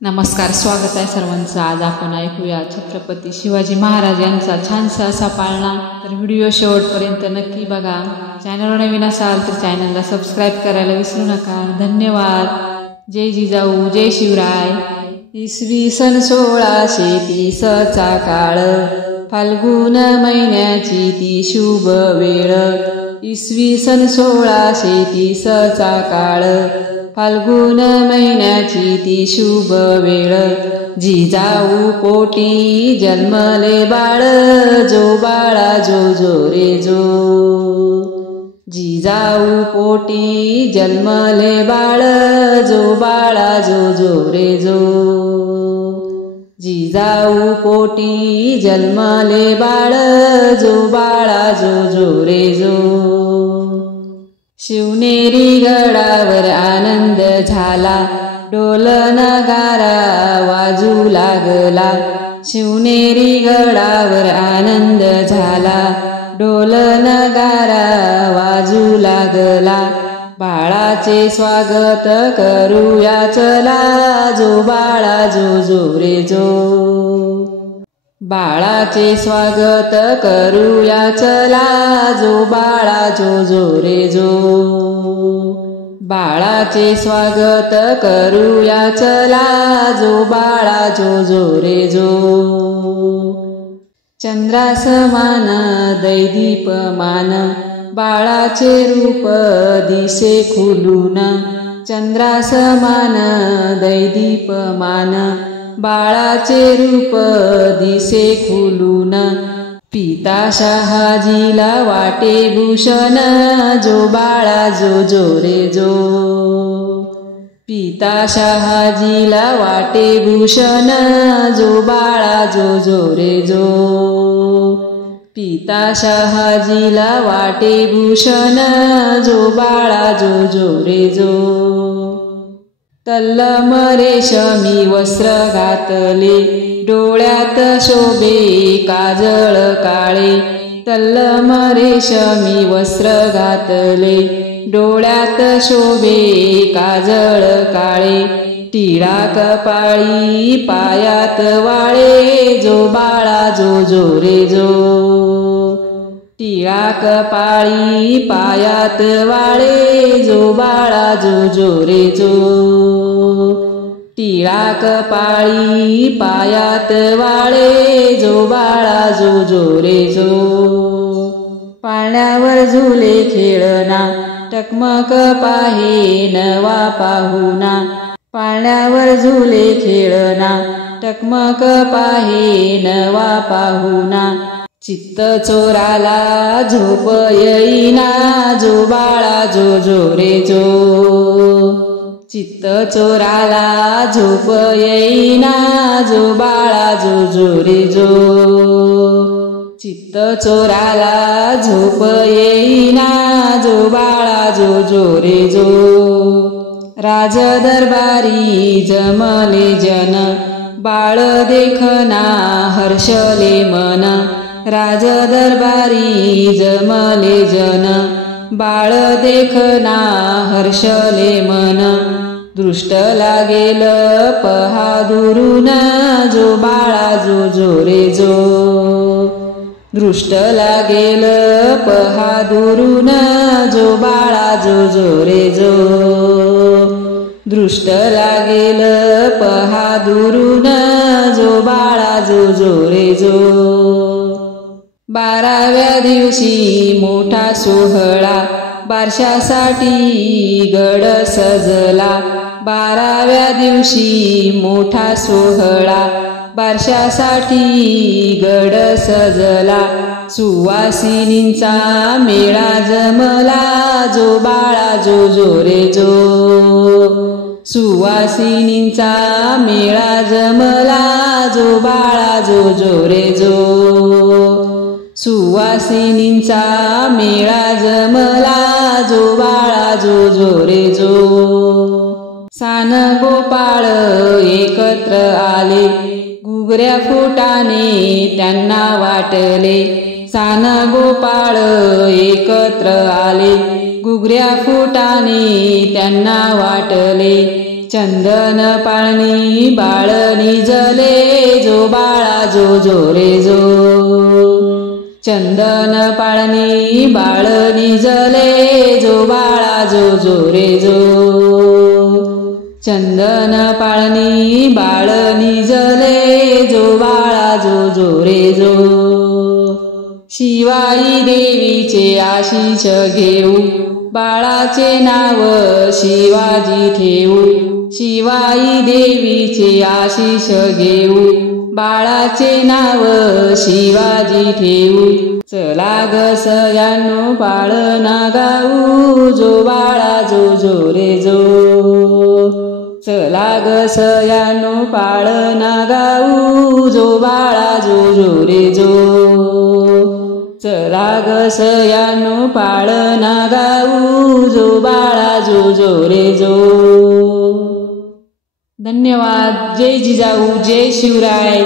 नमस्कार, स्वागत आहे सर्वांचं। आज आपण ऐकूया छत्रपती शिवाजी महाराज यांचा छानसा असा पाळणा। तर व्हिडिओ शेवटपर्यंत नक्की बघा। चॅनलवर नवीन असाल तर चॅनलला सबस्क्राइब करायला विसरू नका। धन्यवाद। जय जिजाऊ, जय शिवराय। इसवी सन 1630चा काळ, फाल्गुन महिन्याची ती शुभ वेळ। इसवी सन 1630चा काळ, फाल्गुन महिन्याची ती शुभ वेळ। जिजाऊ पोटी जन्मले बाळ, जो बाळा जो जो रे जो। जिजाऊ पोटी जन्मले बाळ, जो बाळा जो जो रे जो। जिजाऊ पोटी जन्मले बाळ, जो बाळा जो जो रे जो। शिवनेरी गडावर आनंद झाला, ढोल नगारा वाजू लागला। शिवनेरी गडावर आनंद झाला, ढोल नगारा वाजू लागला। बाळाचे स्वागत करूया चला, जो बाळा जो जो रे जो। बाळाचे स्वागत करूया चला, जो बाळा जो जो रे जो। बाळाचे स्वागत करूया चला, जो बाळा जो जो रे जो। चंद्रासमान दैदीप्यमान, बाळाचे रूप दिसे खुलून। चंद्रासमान दैदीप्यमान, बाळाचे रूप दिसे खुलून। पिता शहाजीला वाटे भूषण, जो बाळा जो जो रे जो। पिता शहाजीला वाटे भूषण, जो बाळा जो जो रे जो। पिता शहाजीला वाटे भूषण, जो बाळा जो जो रे जो। तल्लम रेशमी वस्त्र घातले, डोळ्यात शोभे काजळ काळे। तल्लम रेशमी वस्त्र घातले, डोळ्यात शोभे काजळ काळे। टिळा कपाळी पायात वाळे, जो बाळा जो जो रे जो। टिळा कपाळी पायात वाळे, जो बाळा जो जो रे जो। टिळा कपाळी पायात वाळे, जो बाळा जो जो रे जो। पाळण्यावर झुले खेळना, टकमक पाहे नवा पाहुणा। पाळण्यावर झुले खेळना, टकमक पाहे नवा पाहुणा। चित्त चोराला झोप येईना, जो बाळा जो जो रे जो। चित्त चोराला झोप येईना, जो बाळा जो जो रे जो। चित्त चोराला झोप येईना, जो बाळा जो जो रे जो। राज दरबारी जमले जन, बाळ देखना हर्षले मन। राज दरबारी जमले जन, बाळ देखना हर्षले मन। दृष्ट लागेल पहा दुरून, जो बाळा जो जो रे जो। दृष्ट लागेल पहा दुरून, जो बाळा जो जो रे जो। दृष्ट लागेल पहा दुरून, जो बाळा जो जो रे जो। 12व्या दिवशी मोठा सोहळा, बारशासाठी गड सजला। 12व्या दिवशी मोठा सोहळा, बारशासाठी गड सजला। सुवासिनींचा मेळा जमला, जो बाळा जो जो रे जो। सुवासिनींचा मेळा जमला, जो बाळा जो जो रे जो। सुवासिनींचा मेळा जमला, जो बाळा जो जो रे जो। सान गोपाळ एकत्र आले, घुगऱ्या फुटाने त्यांना वाटले। सान गोपाळ एकत्र आले, घुगऱ्या फुटाने त्यांना वाटले। चंदन पाळणी बाळ निजले जो बाळा जो जो रे जो चंदन पाळणी बाळ निजले जो बाळा जो जो रे जो चंदन पाळणी बाळ निजले जो बाळा जो जो रे जो शिवाई देवीचे आशीष घेऊ बाळाचे नाव शिवाजी ठेवू शिवाई देवीचे आशीष घेऊ बाळाचे नाव शिवाजी ठेवू चला ग सयानो पाळणा गाऊ जो बाळा जो जो रे जो चला ग सयानो पाळणा गाऊ जो बाळा जो जो रे जो चला ग सयानो पाळणा गाऊ जो बाळा जो जो रे जो। धन्यवाद। जय जिजाऊ, जय शिवराय।